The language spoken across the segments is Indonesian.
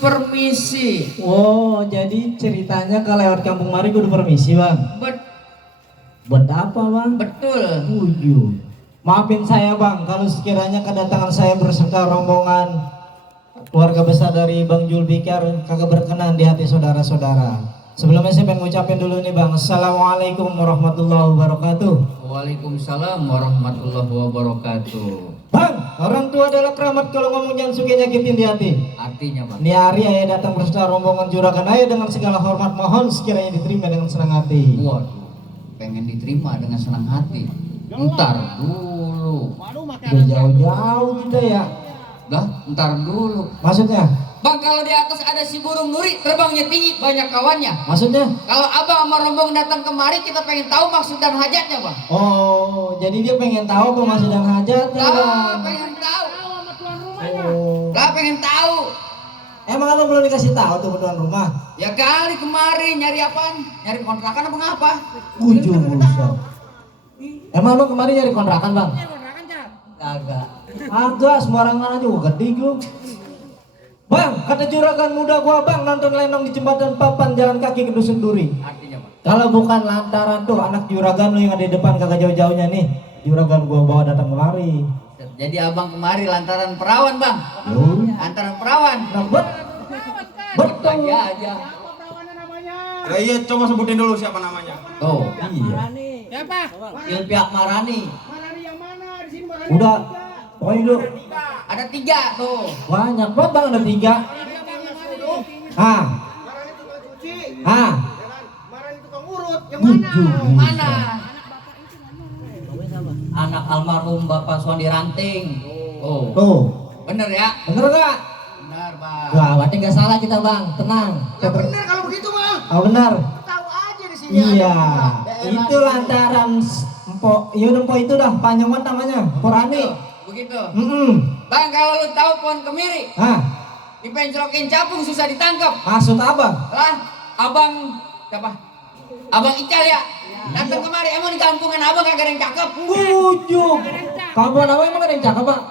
permisi. Oh, jadi ceritanya kalau lewat kampung mari kudu permisi, Bang. Buat apa, Bang? Betul. Maafin saya, Bang, kalau sekiranya kedatangan saya berserta rombongan keluarga besar dari Bang Julfikar kagak berkenan di hati saudara-saudara. Sebelumnya saya pengen ngucapin dulu nih, Bang. Assalamualaikum warahmatullahi wabarakatuh. Waalaikumsalam warahmatullahi wabarakatuh. Bang, orang tua adalah keramat, kalau ngomong jangan suka nyakitin di hati. Artinya, Bang? Ini hari ayah datang beserta rombongan juragan ayah dengan segala hormat, mohon sekiranya diterima dengan senang hati. Waduh, pengen diterima dengan senang hati. Ntar dulu. Udah jauh-jauh kita ya. Dah, ntar dulu. Maksudnya? Bang, kalau di atas ada si burung nuri, terbangnya tinggi, banyak kawannya. Maksudnya? Kalau abang sama rombong datang kemari, kita pengen tahu maksud dan hajatnya, Bang. Oh, jadi dia pengen tahu apa maksud dan hajatnya, Bang. Pengen tahu. Oh. Lah, pengen tahu. Emang abang belum dikasih tahu tuh tuan rumah? Ya kali kemari nyari apaan? Nyari kontrakan apa ngapa? Ujung urusan. Emang abang kemarin nyari kontrakan, Bang? Kagak. Agak sembarangan aja, gede lu. Bang, kata juragan muda gua, Bang, nonton lenong di jembatan papan jalan kaki ke dusun duri. Artinya, Bang? Kalau bukan lantaran tuh anak juragan lu yang ada di depan kagak jauh-jauhnya nih, juragan gua bawa datang kemari. Jadi abang kemari lantaran perawan, Bang? Lantaran perawan? Nah, betul aja. Ya iya, coba sebutin dulu siapa namanya. Oh, iya. Siapa? Ilpiak Marani. Marani yang mana? Di sini Marani. Udah, pokoknya dulu. Ada 3 tuh. Banyak banget, Bang, ada 3. Ah, Marani tukang cuci. ah. Marani tukang urut. Yang mana? Mana? Anak almarhum Bapak Suwandi Ranting. Oh. Tuh, Bener ya? bener gak? Bener, Bang. Wah, berarti nggak salah kita, Bang. Tenang. Ya benar kalau begitu, Bang. Oh, benar. Tahu aja di sini. Iya. ada Itu lantaran empok, iya udah empok itu dah panjang banget namanya. Porani. Begitu. Bang, Bang, kalau lu tahu pohon kemiri, ah, dipenclokin capung susah ditangkap. maksud abang? Lah, abang siapa? Abang Ical ya? Datang kemari, emang di kampungan abang kagak ada yang cakep? Bujuk. Kamu apa emang ada yang cakep, Bang?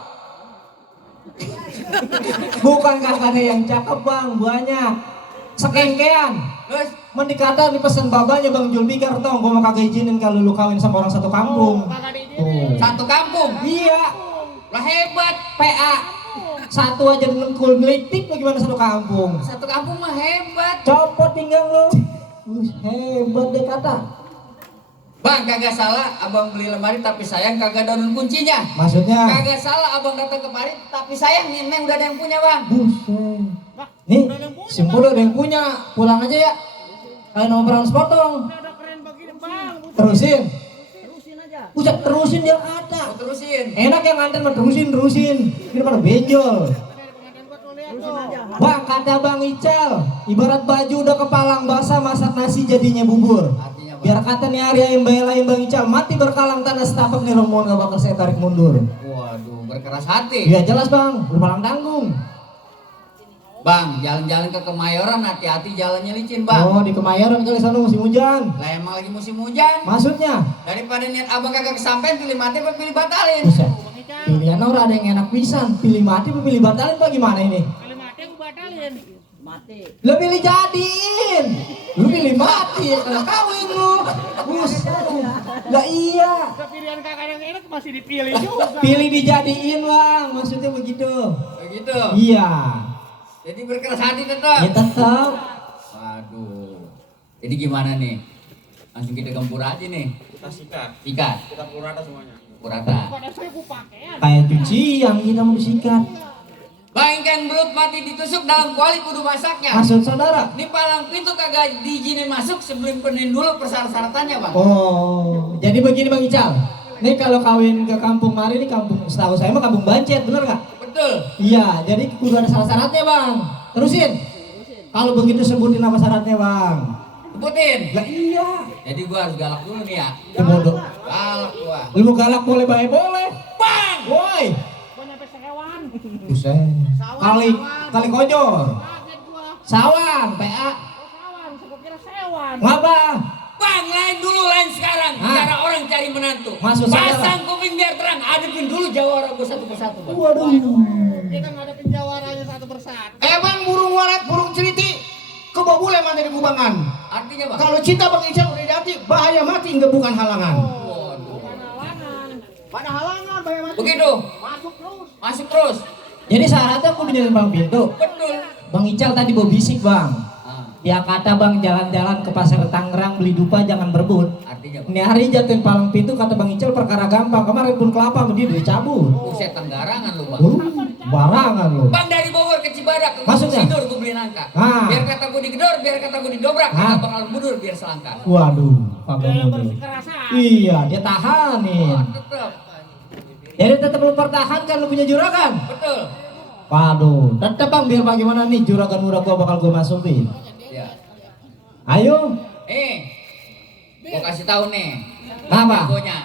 Bukan kagak ada yang cakep, Bang, banyak. Sekengkean. Terus, Mendikata di pesan babanya Bang Julfikar, tau gua mau kagak izinin kalau lu kawin sama orang satu kampung. Tuh. satu kampung. Iya, Lah hebat. PA. Satu aja nengkul ngelitik bagaimana satu kampung. Satu kampung mah hebat. Copot pinggang lu. Hebat deh kata. Bang, kagak salah abang beli lemari tapi sayang kagak ada kuncinya. Maksudnya? Kagak salah abang datang kemari tapi sayang nih udah ada yang punya, Bang. Buset. Nih, simpul ada yang punya. Pulang aja ya. Kayak nomor perang sepotong. Udah keren begini, Bang. Terusin. Terusin aja. Buset, terusin dia kata. Mau terusin. Enak yang nganten mah terusin. Ini pada benjol. Bang, kata Bang Ical, ibarat baju udah kepalang basah masak nasi jadinya bubur. Artinya, Bang. Biar kata nih hari yang bayar Bang Ical mati berkalang tanah setapak nih rombongan gak bakal saya tarik mundur. Waduh, berkeras hati. Iya jelas Bang, berpalang tanggung. Bang, jalan-jalan ke Kemayoran hati-hati jalannya licin, Bang. Oh, di Kemayoran kali sana musim hujan. Lah emang lagi musim hujan. Maksudnya? Daripada niat abang kagak kesampean pilih mati apa pilih batalin? Buset. Pilihan orang ada yang enak pisan, pilih mati apa pilih batalin bagaimana ini? Kali mati aku batalin. Mati. Lu pilih jadiin. Lu pilih mati ya kalau kawin lu. Buset. Lah iya. Pilihan kakak yang enak masih dipilih juga. Pilih dijadiin Bang, maksudnya begitu. Begitu. Iya. Jadi berkeras hati tetap. Ya tetap. Waduh. Jadi gimana nih? Langsung kita gempur aja nih. Kita sikat. Sikat. Kita purata semuanya. Purata. Pada saya aku pakaian. Kayak cucian kita mau disikat. Bayangkan belut mati ditusuk dalam kuali kudu masaknya. Maksud saudara? Ini palang pintu kagak diizinin masuk sebelum penin dulu persyaratan-syaratannya, Bang. Oh, jadi begini Bang Ical. Nih kalau kawin ke kampung Mari, ini kampung setahu saya mah kampung Bancet, bener nggak? Betul. Iya, jadi kudu ada syarat-syaratnya Bang. Terusin. Kalau begitu sebutin apa syaratnya Bang? Sebutin. Lah iya. Jadi gua harus galak dulu nih ya. Ya bodoh. Galak gua. Lu mau galak boleh baik boleh. Bang! Woi. Gua nyampe sehewan. Buset. Kali kojor. Kaget gua. Sawan, PA. Sehewan, saya kira sehewan. Ngapa? Bang, lain dulu lain sekarang. Hah? Cara orang cari menantu. Maksud saudara? Pasang kuping biar terang. Adepin dulu jawara gua satu persatu, Bang. Waduh. Dia kan ada penjawarannya satu persatu. Bang, burung walet dari kubangan. Artinya bang? Kalau cinta Bang Ical udah di hati, bahaya mati enggak bukan halangan. Waduh. Pada halangan, bayar mati. Begitu. Masuk terus. Masuk terus. Jadi syaratnya aku dijadiin bang pintu. Betul. Bang Ical tadi bawa bisik bang. Ah, Dia kata bang jalan-jalan ke pasar Tangerang beli dupa jangan berebut. artinya bang? Ini hari jatuhin palang pintu kata Bang Ical perkara gampang. Kemarin pun kelapa sama dia dicabut. Buset tenggarangan lu bang. Barangan lu. Bang dari Bogor ke Cibadak ke Maksudnya? Sidor gue beli nangka. Ah. Biar kata gue digedor, biar kata gue didobrak, Ah. kata bakal mundur biar selangkah. Waduh, Pak Gaya Bang. bersikeras. Iya, dia tahanin. Wah, tetep. Jadi tetap lu pertahankan lu punya juragan. Betul. Waduh, tetap bang biar bagaimana nih juragan muda gua bakal gua masukin. Ya. Ayo, Gue kasih tahu nih. Apa? Jagonya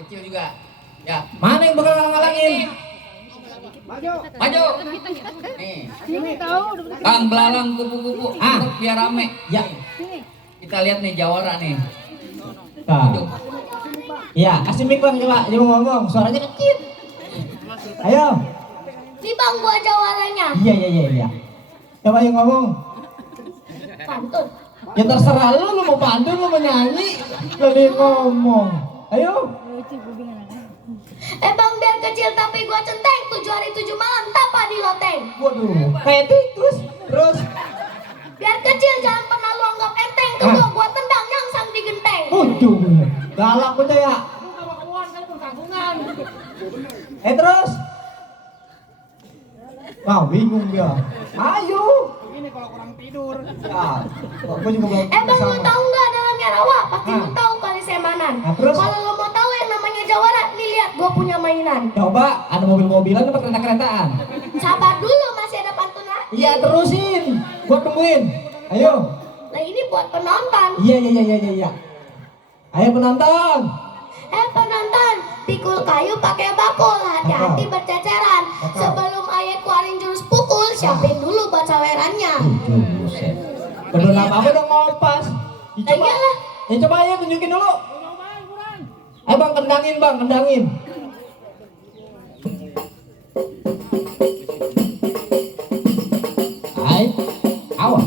kecil juga. Ya. mana yang bakal ngalangin? Maju. Maju. Nih. Sini tahu. Bang belalang kupu-kupu. Ah. Untuk biar rame. Ya, Kita lihat nih jawara nih. nah. Maju. Iya, kasih mic bang coba, dia mau ngomong, suaranya kecil. Ayo, Di bang gua jawarannya. iya. Coba yang ngomong. Pantun. Ya terserah lu mau pantun, lu mau nyanyi, lebih ngomong. Ayo. Bang biar kecil tapi gua centeng. 7 hari 7 malam tanpa di loteng. Waduh, kayak tikus. Terus, Biar kecil jangan pernah lu anggap enteng. Kedua gua tendang yang sang di genteng. waduh, galak udah ya. Lu sama kawan kan perkampungan. Terus. Wah, bingung dia. Ayo. Ini kalau kurang tidur. Ya, gua juga belum Bang lu sama. tahu nggak dalamnya rawa? Pasti Ah. lu tahu kali semanan. Nah, terus? Kalau lu mau tahu yang namanya jawara, nih lihat gua punya mainan. Coba, ada mobil-mobilan apa kereta-keretaan? Sabar dulu masih ada pantun lagi. Iya, terusin. Gua tungguin. Ayo. Nah ini buat penonton. Iya. Ayo penonton. Penonton, pikul kayu pakai bakul, hati-hati berceceran. Apa? Sebelum ayah keluarin jurus pukul, siapin dulu bacawerannya. Bener apa dong ngompas. Nah iyalah, Coba ayo tunjukin dulu. Cobain kurang. Ayo bang, kendangin. Ayo, awas.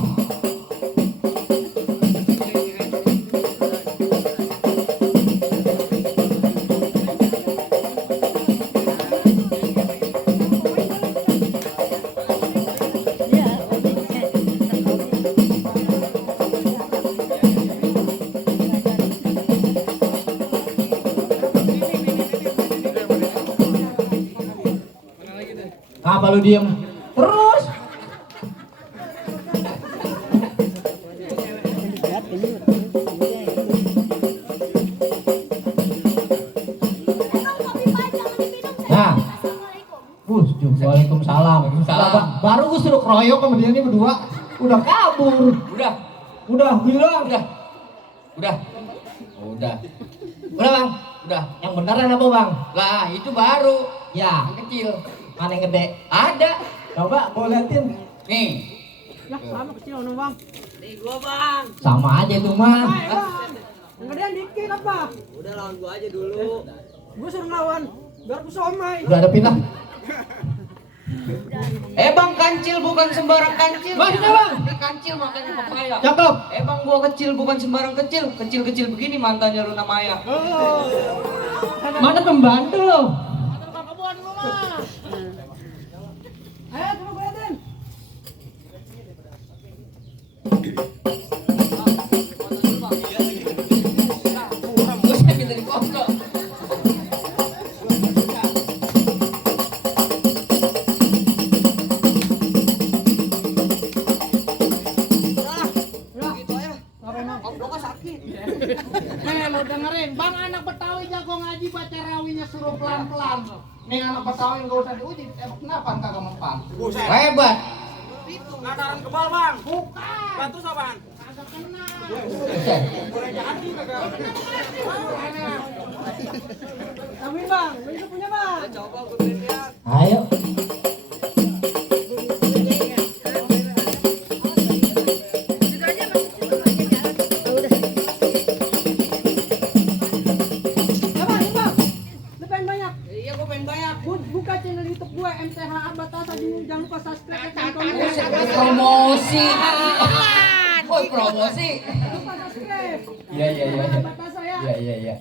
Apa lu diem? Terus. Nah. Waalaikumsalam. Waalaikumsalam. Baru gue suruh keroyok sama dia nih berdua. Udah kabur. Udah. Udah bilang. Udah. Udah. Udah. Udah bang. Udah. Yang beneran apa bang? Lah itu baru. Ya. Yang kecil. Mana yang gede? Ada. Coba gua liatin. Nih. Ya sama kecil anu bang. Sama aja tuh mah. Bang. Yang gedean dikit apa? Udah lawan gua aja dulu. Gue suruh lawan. Biar aku somai. Udah ada pindah. Bang, kancil bukan sembarang kancil. Maksudnya bang? Kancil makanya papaya. Cakep. Bang, gua kecil bukan sembarang kecil. Kecil-kecil begini mantannya Luna Maya. Mana pembantu lo? Atau kakak buan lu mah. Ayo coba gue liatin. Buset minta dipotong. Lo dengerin, bang anak Betawi jago ngaji baca rawinya suruh pelan-pelan. Nih anak Betawi nggak usah diuji, emang kenapa kagak mempan? Hebat. Ngadaran kebal bang. Bukan. Batu apaan? Kagak kena. Tapi bang, lu itu punya bang. Ayo. Ya bang, lu pengen banyak. Iya, gua pengen banyak. Buka channel YouTube gue MTH Batasa, jangan lupa subscribe dan komen. Promosi. Oh, promosi. Iya. Iya.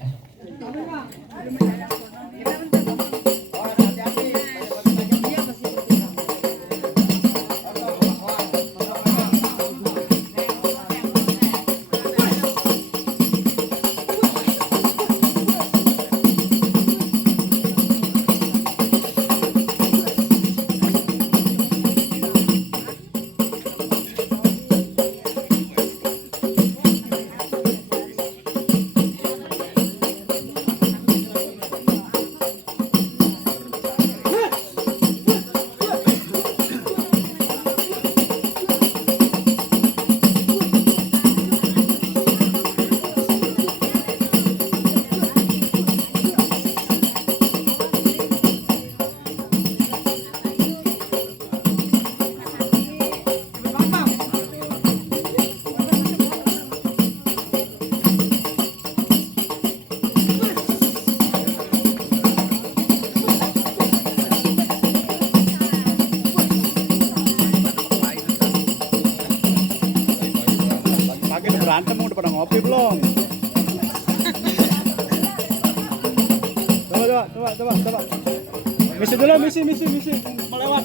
Makin berantem udah pada ngopi belum? Coba. Misi dulu, misi. Melewat.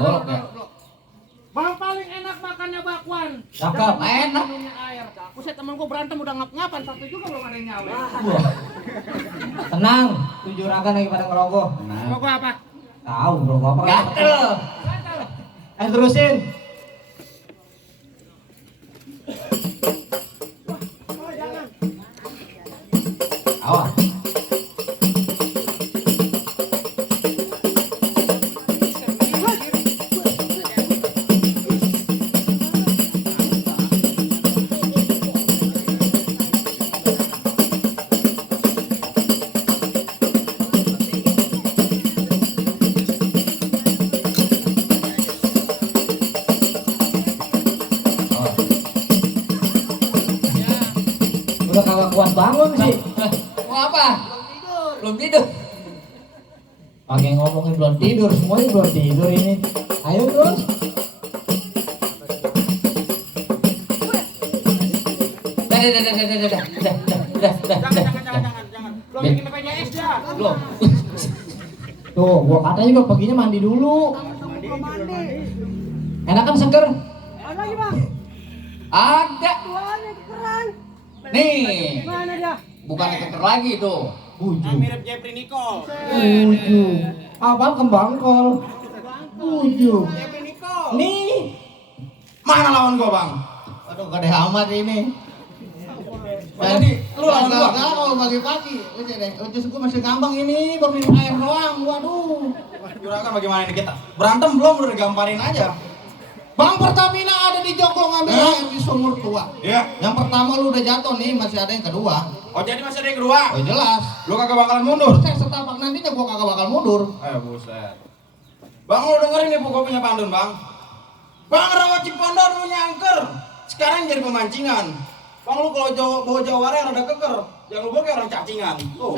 Golok ya. Bang paling enak makannya bakwan. Cakep, enak. Minumnya air. Buset temen gua berantem udah ngap-ngapan, satu juga belum ada yang nyawa. Tenang, 7 juragan lagi pada ngerokok. Rokok apa? Tahu ngerokok apa? Gatel. Terusin. Awas. Udah kagak kuat bangun sih. Mau apa? Belum tidur. Pakai ngomongin belum tidur, semuanya belum tidur ini. Ayo terus. Udah. Jangan. Belum bikin BPJS dah. Belum. Tuh, gua katanya juga paginya mandi dulu. Enak kan seger? Ada. Nih. Bukan keker lagi tuh. Buju. Mirip Jeffrey Nicole. Buju. Apaan kembang kol? Buju. Jeffrey Nicole. Nih. Mana lawan gua, Bang? Aduh, gede amat ini. Jadi lu lawan gua. Kalau pagi-pagi, justru gua masih gampang ini, baru minum air doang. Waduh. Juragan bagaimana ini kita? Berantem belum udah digamparin aja. Bang Pertamina ada di Joko ngambil air di sumur tua. Iya. Yang pertama lu udah jatuh nih, masih ada yang kedua. Oh jadi masih ada yang kedua? Oh jelas. Lu kagak bakalan mundur? Saya setapak nantinya gua kagak bakal mundur. Buset. Bang lu dengerin nih gua punya pantun, Bang. Bang rawat Cipondo dulunya angker. Sekarang jadi pemancingan. Bang lu kalau bawa jawarnya rada keker. Jangan lu bawa kayak orang cacingan. Tuh.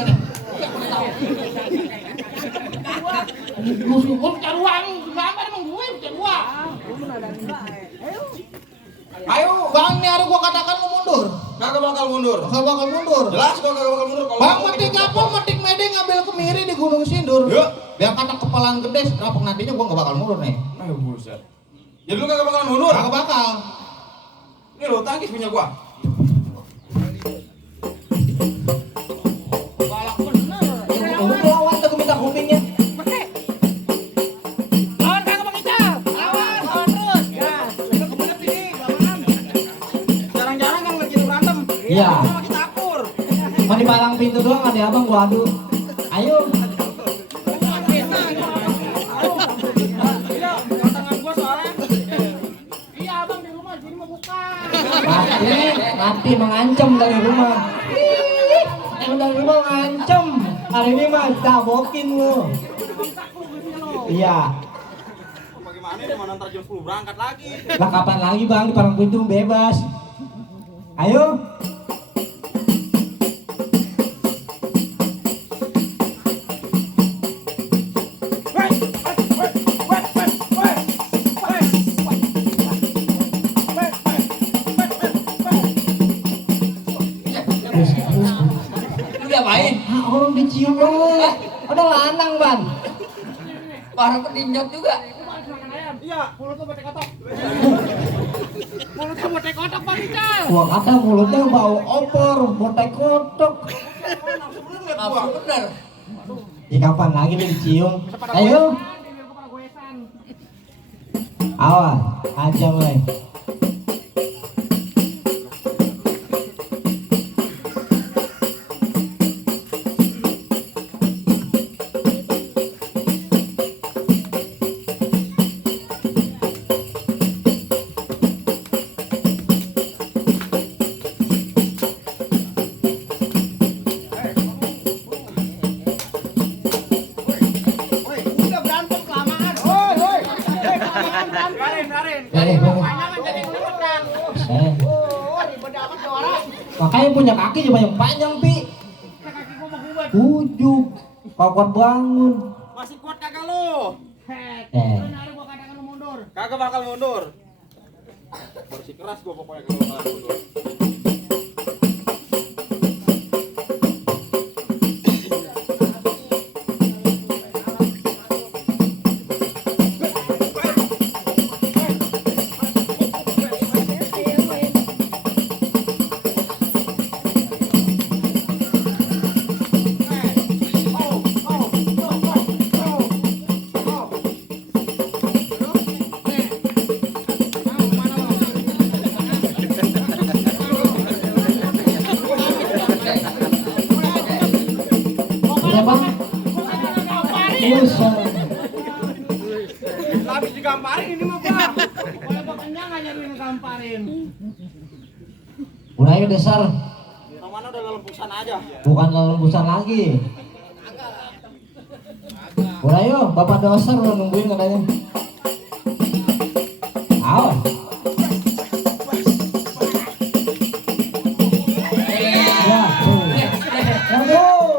Lu syukur cari uang, gambar emang gue cari uang. Ayo, Bang, ini hari gua katakan lu mundur. kagak bakal mundur. Kagak bakal mundur. Jelas gua kagak bakal mundur kalau Bang, gua metik ngomong apa? Metik mede ngambil kemiri di Gunung Sindur. Yuk. Biar kata kepalaan gede, serapak nantinya gua gak bakal mundur nih. Buset. Jadi lu kagak bakal mundur? Kagak bakal. Ini lo tangkis punya gua. Galak bener. Lu lawan tuh minta kupingnya. Lawan kagak Bang Ical. Lawan terus. Gas. Kebelet ini, lawanan. Jarang-jarang kan lagi berantem. Iya. Sama kita akur. Mau di palang pintu doang ada abang gua adu. Ayo. mati mengancam dari rumah. Yang dari rumah mengancam. Hari ini mah tabokin lu. Iya. Bagaimana ini mana ntar jam 10 berangkat lagi. Lah kapan lagi bang di Parang Pintu bebas. Ayo. Lu diapain? Ah, orang dicium banget. Ada lanang bang. Parah peninjak juga. Iya, mulutnya botek kotok. Mulutnya botek kotok Bang Ical. Gua kata mulutnya bau opor, botek kotok. Apa bener? Ya kapan lagi nih dicium? Ayo. Awas, aja mulai. Udah berantem kelamaan. Hoi, hoi. Kelamaan berantem. Garin. Jangan jadi ngelutan. Oh, ribet amat tuh orang. Makanya punya kaki cuma yang panjang pi. Kaki gua mau kubet. Ujuk, kau kuat bangun. Masih kuat kagak lu? Head. Eh. Lu narik gua katakan lu mundur. Kagak bakal mundur. Bersih keras gua pokoknya kalau bakal mundur. Udah bang. Usah. Habis digamparin ini mah Bang. Kalau gua kenyang aja lu ngamparin. Udah ayo dasar, Yang mana udah lelempusan aja. bukan lembusan lagi. Udah ayo, bapak dasar udah nungguin katanya. Awas. Ya, tuh. Aduh.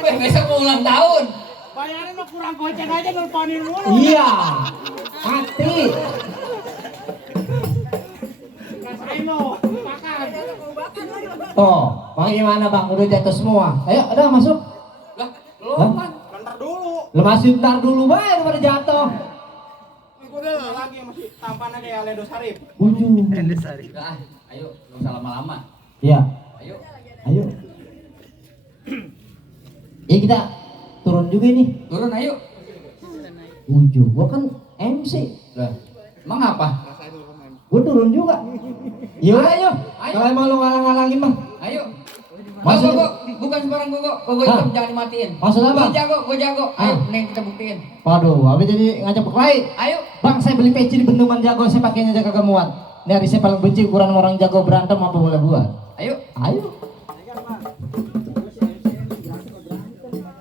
Weh, besok mau ulang tahun. Bayarin lu kurang goceng aja nelponin mulu. Iya. Mati. Rasain lu, makan. Oh, bagaimana bang? Udah jatuh semua. Ayo, udah masuk. Lah, lu Hah? apa? Ntar dulu. Lemasin ntar dulu bae daripada jatuh. Ini gua udah lagi masih tampannya kayak Ledo Sarip. Ujung. Udah, ayo, lu usah lama-lama. Iya. Ayo. Ayo. Ya kita turun juga nih. Turun ayo. Ujung. Gua kan MC. Lah, emang apa? Gua turun juga. Ya udah ayo. Ayo. Kalau emang lu ngalang-ngalangin mah. Ayo. Maksud- Gogo, bukan sembarang gogo. Gogo Hah? hitam jangan dimatiin. Maksud apa? Gua jago, gua jago. Ayo, Hah? nih kita buktiin. Waduh, habis jadi ngajak berkelahi. Ayo. Bang, saya beli peci di Bendungan Jago, saya pakainya jaga kemuat. Ini hari saya paling benci ukuran orang jago berantem apa boleh buat. Ayo. Ayo.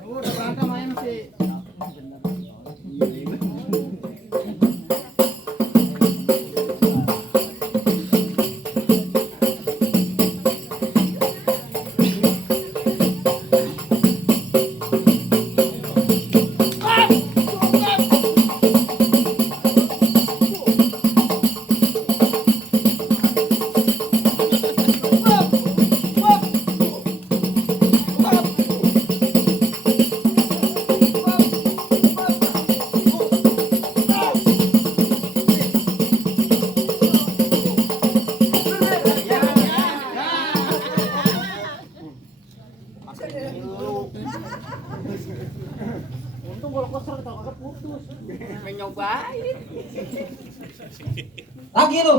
Udah berantem main sih. Untung kalau koser kalau kagak putus. Menyobain. Lagi lu.